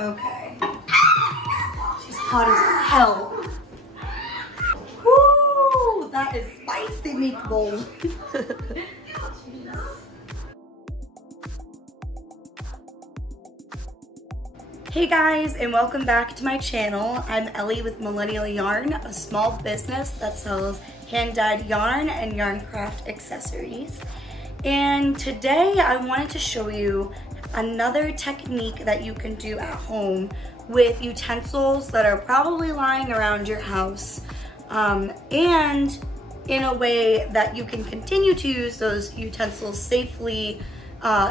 Okay. She's hot as hell. Woo! That is spicy meatball. Hey guys, and welcome back to my channel. I'm Ellie with Millennial Yarn, a small business that sells hand-dyed yarn and yarn craft accessories. And today I wanted to show you another technique that you can do at home with utensils that are probably lying around your house, and in a way that you can continue to use those utensils safely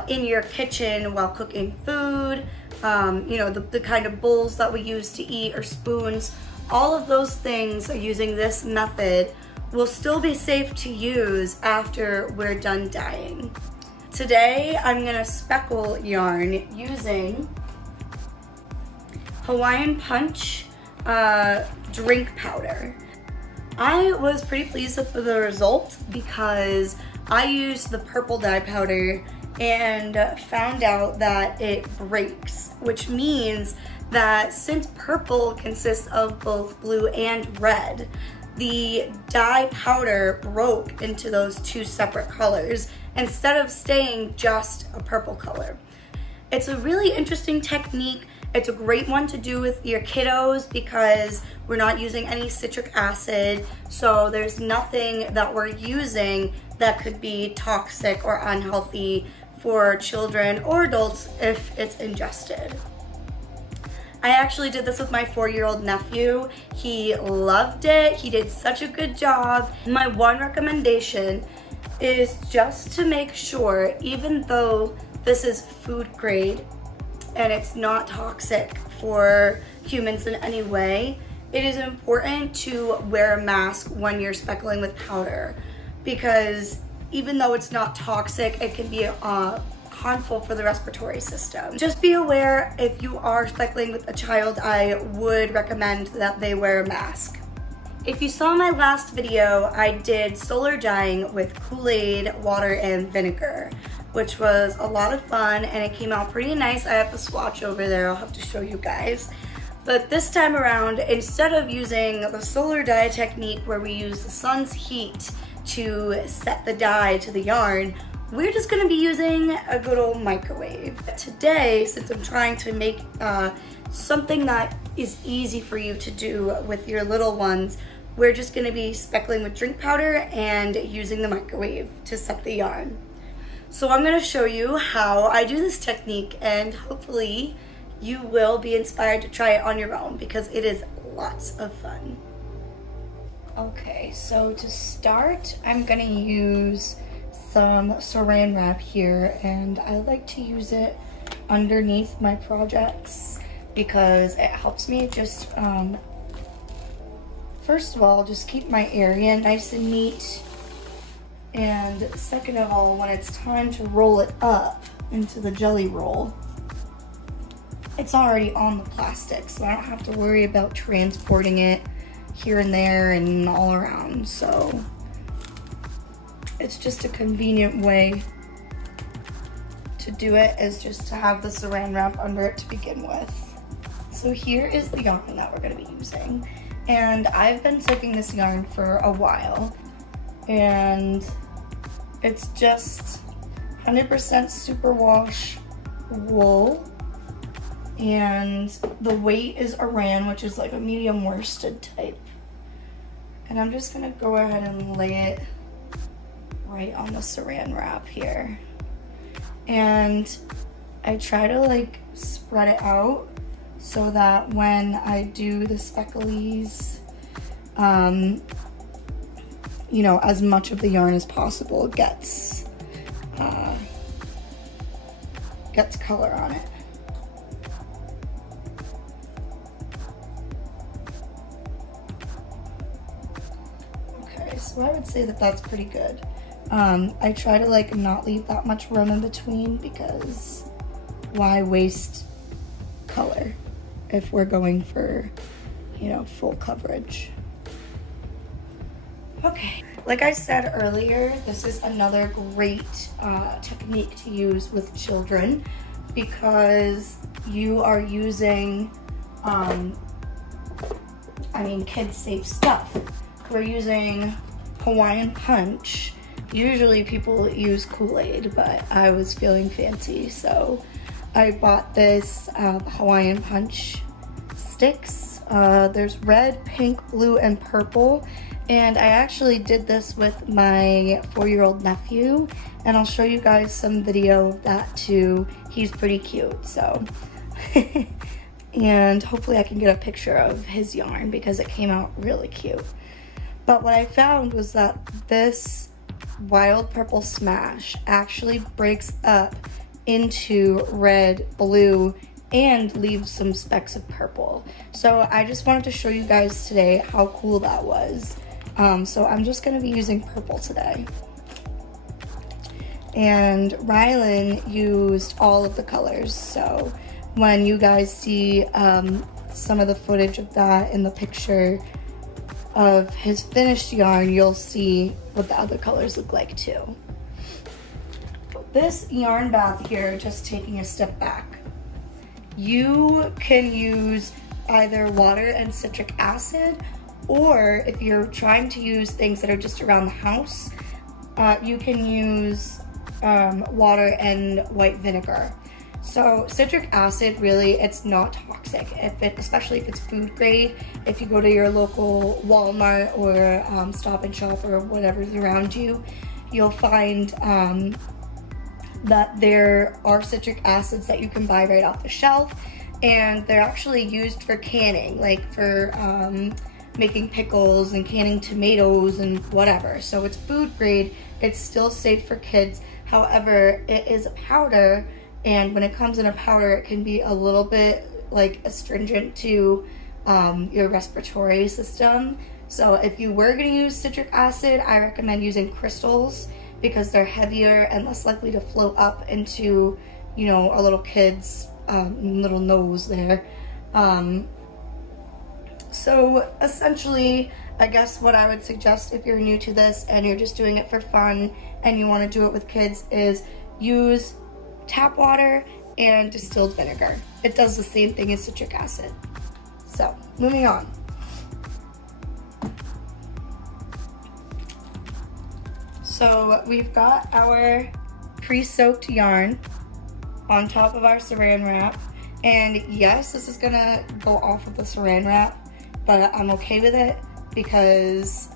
in your kitchen while cooking food. You know, the kind of bowls that we use to eat or spoons, all of those things using this method will still be safe to use after we're done dyeing. Today, I'm gonna speckle yarn using Hawaiian Punch drink powder. I was pretty pleased with the result because I used the purple dye powder and found out that it breaks, which means that since purple consists of both blue and red, the dye powder broke into those two separate colors instead of staying just a purple color. It's a really interesting technique. It's a great one to do with your kiddos because we're not using any citric acid, so there's nothing that we're using that could be toxic or unhealthy for children or adults if it's ingested. I actually did this with my 4-year-old nephew. He loved it. He did such a good job. My one recommendation is just to make sure, even though this is food grade and it's not toxic for humans in any way, it is important to wear a mask when you're speckling with powder, because even though it's not toxic, it can be harmful for the respiratory system. Just be aware, if you are speckling with a child, I would recommend that they wear a mask. If you saw my last video, I did solar dyeing with Kool-Aid, water, and vinegar, which was a lot of fun, and it came out pretty nice. I have the swatch over there, I'll have to show you guys. But this time around, instead of using the solar dye technique where we use the sun's heat to set the dye to the yarn, we're just gonna be using a good old microwave. Today, since I'm trying to make something that is easy for you to do with your little ones, we're just gonna be speckling with drink powder and using the microwave to set the yarn. So I'm gonna show you how I do this technique, and hopefully you will be inspired to try it on your own because it is lots of fun. Okay, so to start, I'm gonna use some saran wrap here, and I like to use it underneath my projects because it helps me just, first of all, just keep my area nice and neat, and second of all, when it's time to roll it up into the jelly roll, it's already on the plastic, so I don't have to worry about transporting it here and there and all around. So it's just a convenient way to do it, is just to have the saran wrap under it to begin with. So here is the yarn that we're going to be using, and I've been soaking this yarn for a while, and it's just 100% Superwash wool, and the weight is Aran, which is like a medium worsted type. And I'm just gonna go ahead and lay it right on the saran wrap here. And I try to like spread it out so that when I do the specklies, you know, as much of the yarn as possible gets color on it. So I would say that that's pretty good. I try to like not leave that much room in between because why waste color if we're going for, you know, full coverage. Okay, like I said earlier, this is another great technique to use with children because you are using, kids safe stuff. We're using Hawaiian Punch. Usually people use Kool-Aid, but I was feeling fancy, so I bought this Hawaiian Punch sticks. There's red, pink, blue, and purple. And I actually did this with my 4-year-old nephew, and I'll show you guys some video of that too. He's pretty cute, so. And hopefully I can get a picture of his yarn because it came out really cute. But what I found was that this wild purple smash actually breaks up into red, blue, and leaves some specks of purple. So I just wanted to show you guys today how cool that was. So I'm just gonna be using purple today. And Rylan used all of the colors, so when you guys see some of the footage of that in the picture of his finished yarn, you'll see what the other colors look like too. This yarn bath here, just taking a step back, you can use either water and citric acid, or if you're trying to use things that are just around the house, you can use water and white vinegar. So citric acid, really, it's not toxic, especially if it's food grade. If you go to your local Walmart or Stop and Shop or whatever's around you, you'll find that there are citric acids that you can buy right off the shelf, and they're actually used for canning, like for making pickles and canning tomatoes and whatever. So it's food grade, it's still safe for kids. However, it is a powder, and when it comes in a powder, it can be a little bit like astringent to your respiratory system. So if you were gonna use citric acid, I recommend using crystals because they're heavier and less likely to float up into, you know, a little kid's little nose there. So essentially, I guess what I would suggest if you're new to this and you're just doing it for fun and you want to do it with kids is use tap water and distilled vinegar. It does the same thing as citric acid. So, moving on. So we've got our pre-soaked yarn on top of our saran wrap. And yes, this is gonna go off of the saran wrap, but I'm okay with it because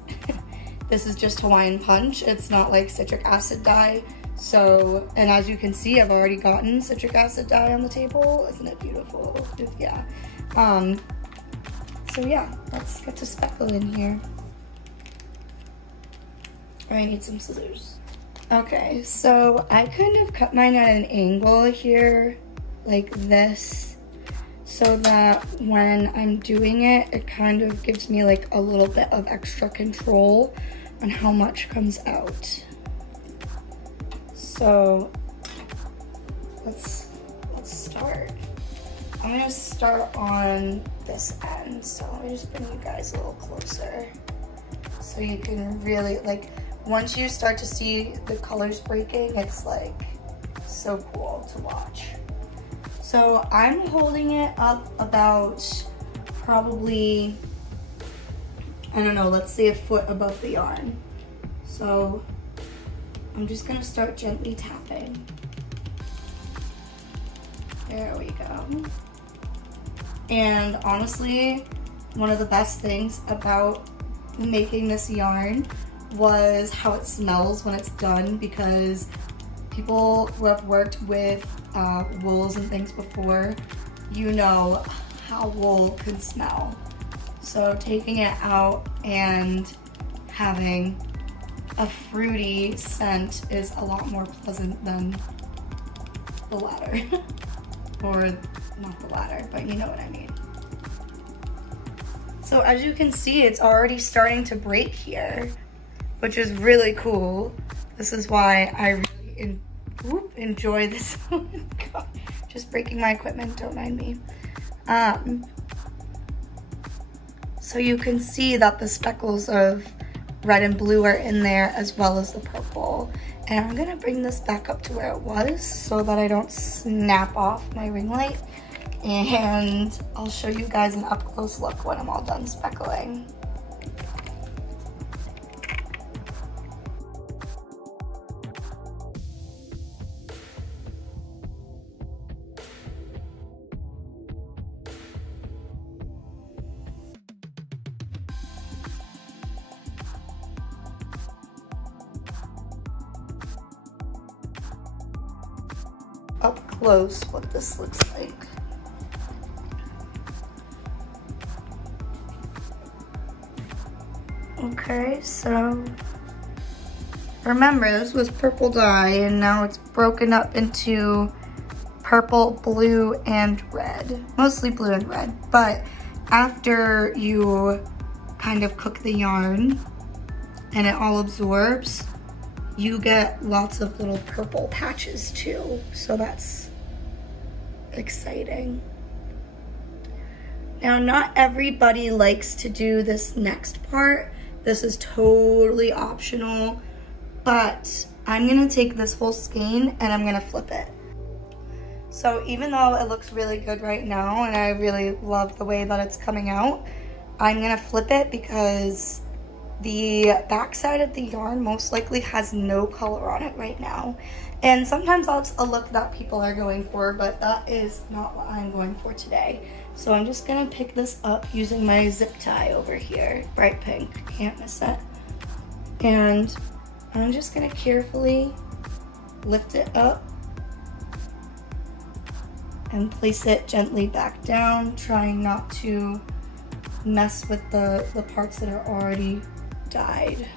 this is just Hawaiian Punch. It's not like citric acid dye. So, and as you can see, I've already gotten citric acid dye on the table. Isn't it beautiful? Yeah. So yeah, let's get to speckling here. I need some scissors. Okay, so I kind of cut mine at an angle here, like this, so that when I'm doing it, it kind of gives me like a little bit of extra control on how much comes out. So let's start. I'm gonna start on this end, so let me just bring you guys a little closer so you can really, like, once you start to see the colors breaking, it's like so cool to watch. So I'm holding it up about probably, I don't know, let's say a foot above the yarn. So I'm just gonna start gently tapping. There we go. And honestly, one of the best things about making this yarn was how it smells when it's done, because people who have worked with wools and things before, you know how wool can smell. So taking it out and having a fruity scent is a lot more pleasant than the latter. Or not the latter, but you know what I mean. So as you can see, it's already starting to break here, which is really cool. This is why I really enjoy this. Oh my God. Just breaking my equipment, don't mind me. So you can see that the speckles of red and blue are in there, as well as the purple. And I'm gonna bring this back up to where it was so that I don't snap off my ring light. And I'll show you guys an up close look when I'm all done speckling. Up close what this looks like. Okay, so remember this was purple dye and now it's broken up into purple, blue, and red. Mostly blue and red, but after you kind of cook the yarn and it all absorbs, you get lots of little purple patches too, so that's exciting. Now, not everybody likes to do this next part. This is totally optional, but I'm gonna take this whole skein and I'm gonna flip it. So even though it looks really good right now and I really love the way that it's coming out, I'm gonna flip it because the backside of the yarn most likely has no color on it right now. And sometimes that's a look that people are going for, but that is not what I'm going for today. So I'm just gonna pick this up using my zip tie over here. Bright pink, can't miss it. And I'm just gonna carefully lift it up and place it gently back down, trying not to mess with the parts that are already dyed.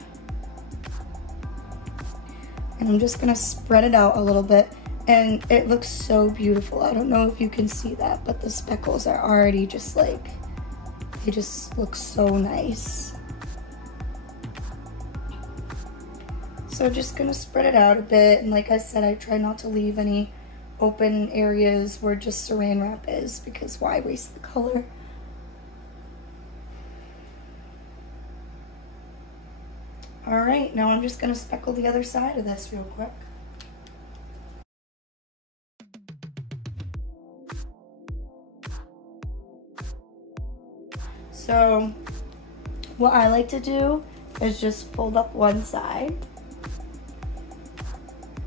And I'm just gonna spread it out a little bit, and it looks so beautiful. I don't know if you can see that, but the speckles are already just like, they just look so nice. So just gonna spread it out a bit, and like I said, I try not to leave any open areas where just saran wrap is, because why waste the color? All right, now I'm just gonna speckle the other side of this real quick. So what I like to do is just fold up one side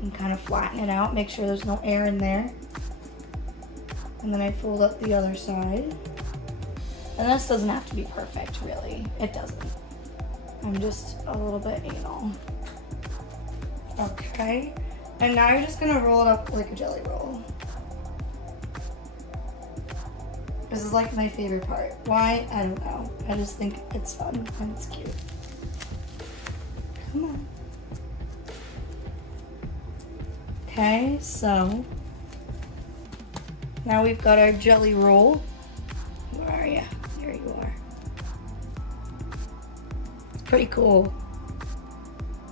and kind of flatten it out, make sure there's no air in there. And then I fold up the other side. And this doesn't have to be perfect, really. It doesn't. I'm just a little bit anal. Okay, and now you're just gonna roll it up like a jelly roll. This is like my favorite part. Why? I don't know. I just think it's fun and it's cute. Come on. Okay, so now we've got our jelly roll. Where are you? There you are. Pretty cool.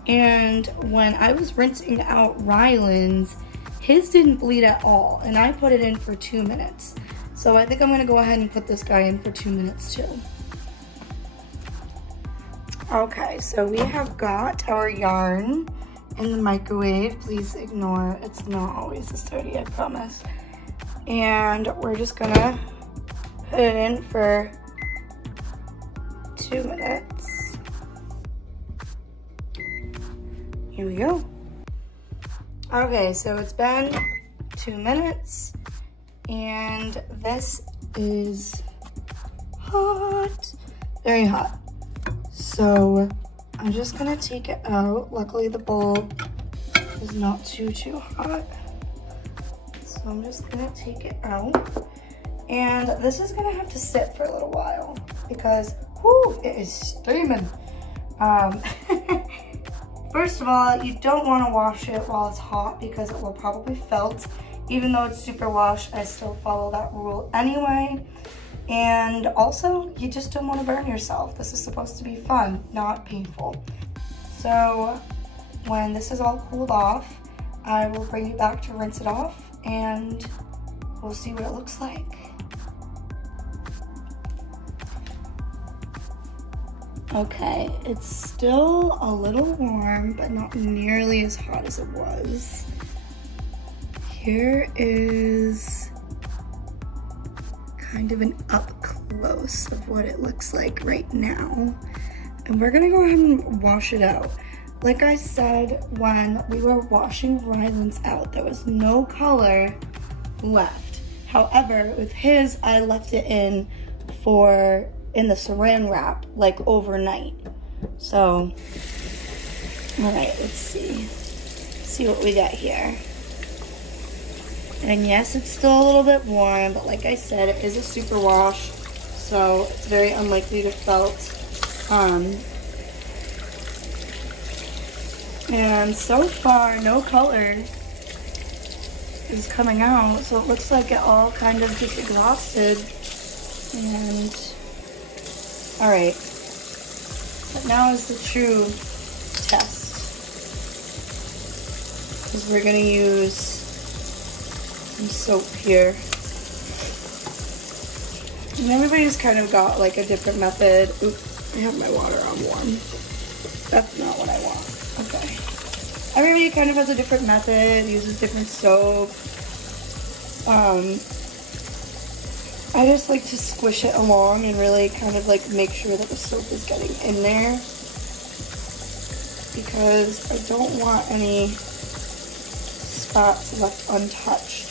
And when I was rinsing out Ryland's, his didn't bleed at all, and I put it in for 2 minutes. So I think I'm gonna go ahead and put this guy in for 2 minutes too. Okay, so we have got our yarn in the microwave. Please ignore, it's not always this dirty, I promise. And we're just gonna put it in for 2 minutes. Here we go. Okay, so it's been 2 minutes and this is hot, very hot. So I'm just gonna take it out. Luckily the bowl is not too hot. So I'm just gonna take it out. And this is gonna have to sit for a little while because, whoo, it is steaming. First of all, you don't want to wash it while it's hot because it will probably felt. Even though it's superwash, I still follow that rule anyway. And also, you just don't want to burn yourself. This is supposed to be fun, not painful. So when this is all cooled off, I will bring you back to rinse it off and we'll see what it looks like. Okay, it's still a little warm, but not nearly as hot as it was. Here is kind of an up close of what it looks like right now. And we're gonna go ahead and wash it out. Like I said, when we were washing Ryland's out, there was no color left. However, with his, I left it in the saran wrap, like overnight. So, all right, let's see what we got here. And yes, it's still a little bit warm, but like I said, it is a superwash, so it's very unlikely to felt. And so far, no color is coming out, so it looks like it all kind of just exhausted. And all right, but now is the true test, because we're gonna use some soap here. And everybody's kind of got like a different method. Oops, I have my water on warm. That's not what I want. Okay. Everybody kind of has a different method, uses different soap. I just like to squish it along and really kind of like make sure that the soap is getting in there, because I don't want any spots left untouched,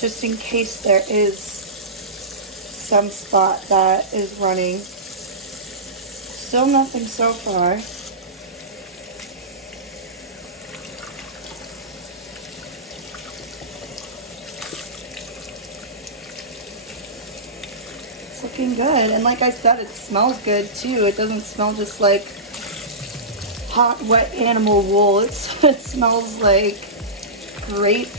just in case there is some spot that is running. Still nothing so far. Looking good, and like I said, it smells good too. It doesn't smell just like hot, wet animal wool. It smells like grape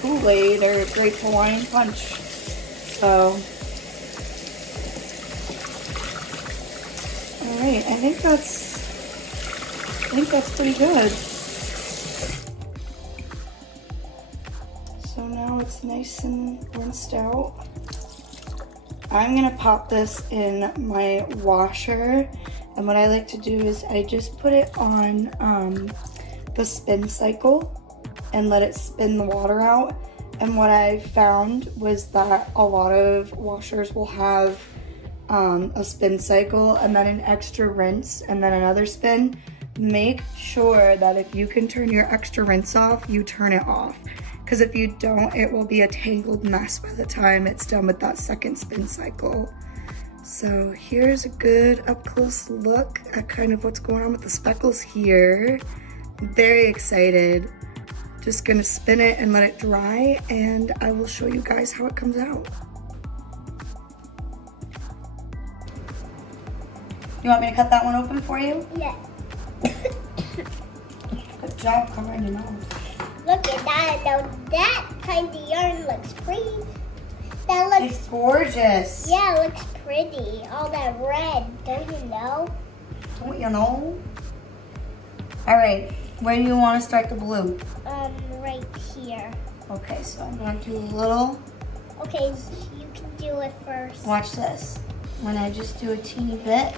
Kool-Aid or grape Hawaiian Punch. So, all right, I think that's pretty good. So now it's nice and rinsed out. I'm gonna pop this in my washer, and what I like to do is I just put it on the spin cycle and let it spin the water out. And what I found was that a lot of washers will have a spin cycle and then an extra rinse and then another spin. Make sure that if you can turn your extra rinse off, you turn it off. Because if you don't, it will be a tangled mess by the time it's done with that second spin cycle. So here's a good up close look at kind of what's going on with the speckles here. I'm very excited. Just gonna spin it and let it dry, and I will show you guys how it comes out. You want me to cut that one open for you? Yeah. Good job covering your mouth. Look at that. Now that kind of yarn looks pretty. That looks... It's gorgeous. Yeah, it looks pretty. All that red, don't you know? Don't you know? All right, where do you want to start the blue? Right here. Okay, so I'm going to do a little. Okay, you can do it first. Watch this. When I just do a teeny bit,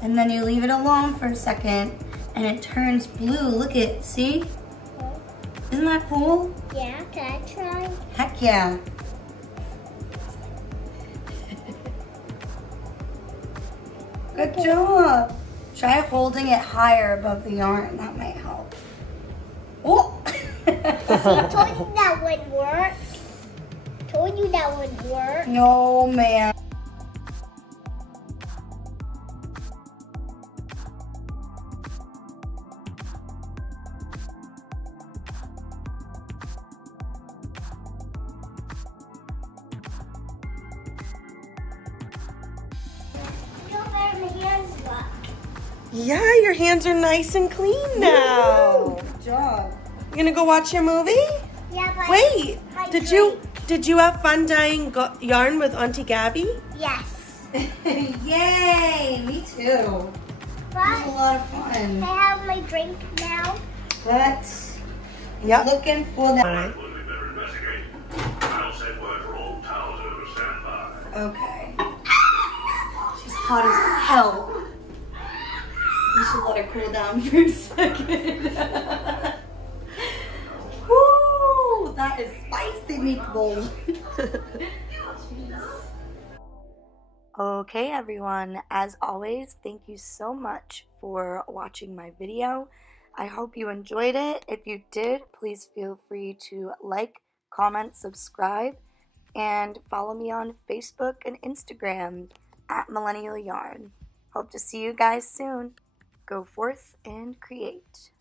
and then you leave it alone for a second, and it turns blue. Look at, see? Isn't that cool? Yeah, can I try? Heck yeah. Good job. Try holding it higher above the yarn. That might help. Oh! I told you that wouldn't work. Told you that wouldn't work. No, man. Yeah, your hands are nice and clean now. Good job. You gonna go watch your movie? Yeah, but Wait, did you have fun dyeing yarn with Auntie Gabby? yes. Yay, me too. It was a lot of fun. I have my drink now. But Yep. looking for that. Alright. Okay. She's hot as hell. We should let it cool down for a second. Woo! That is spicy meatball. Okay everyone, as always, thank you so much for watching my video. I hope you enjoyed it. If you did, please feel free to like, comment, subscribe, and follow me on Facebook and Instagram at Millennial Yarn. Hope to see you guys soon. Go forth and create.